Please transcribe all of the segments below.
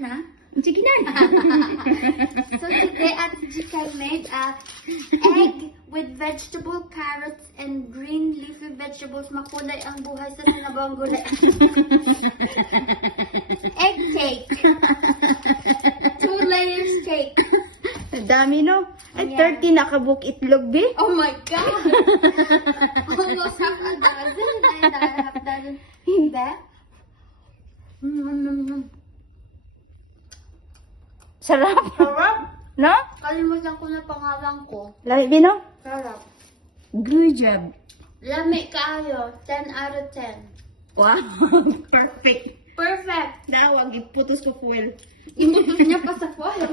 na. Sige na. So today Ate Jikay made a egg with vegetable, carrots, and green leafy vegetables. Makulay ang buhay sa sinabawang gulay. Egg cake. 2 layers cake. Dami, no? Ay, Yeah. 30 nakabuk itlog, be. Oh my god! Almost half a dozen. And half dozen. That? Sarap. Sarap! No? Kalimutan ko na pangalan ko. Lami, be, no? Sarap. Good job. Lami kaayo. 10 out of 10. Wow. Perfect. Perfect! Nawag, iputos ko fuel. Inutos niya pa sa foil.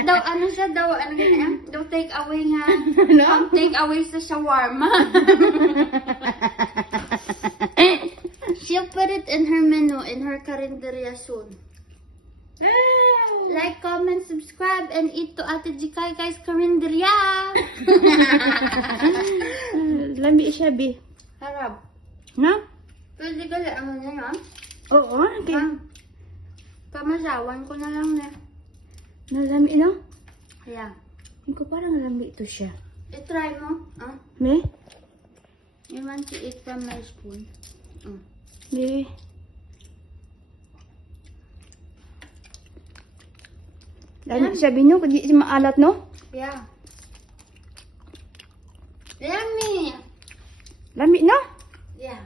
Daw, ano siya? Daw, ano ganyan? Daw take away nga. No? Take away sa shawarma. She'll put it in her menu, in her karinderya soon. Like, comment, subscribe, and eat to Ate Jikay guys karinderya. Lami siya, be. Sarap. No? Pwede ka lang, ano niya, ha? Oo, okay. Pamasawan ko na lang na. Nalami, no? Yeah. Hindi ko parang lami ito siya. I-try mo. Ah? Me? You want to eat from my spoon? Mm. Be. Lami siya, be, no? Kung di siya maalat, no? Yeah. Yummy! Lami, no? Yeah.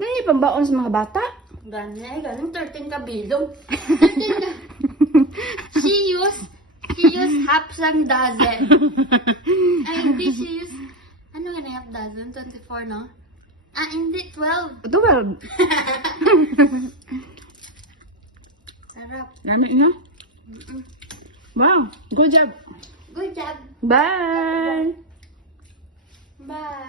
May pambaon sa mga bata. Ganun, 13 kabilong. 13 ka. She used half sang dozen. Ay, hindi she used, ano nga na half dozen? 24, no? Ah, hindi, 12. 12. Sarap. Lami, no? Mm-mm. Wow. Good job. Good job. Bye. Bye.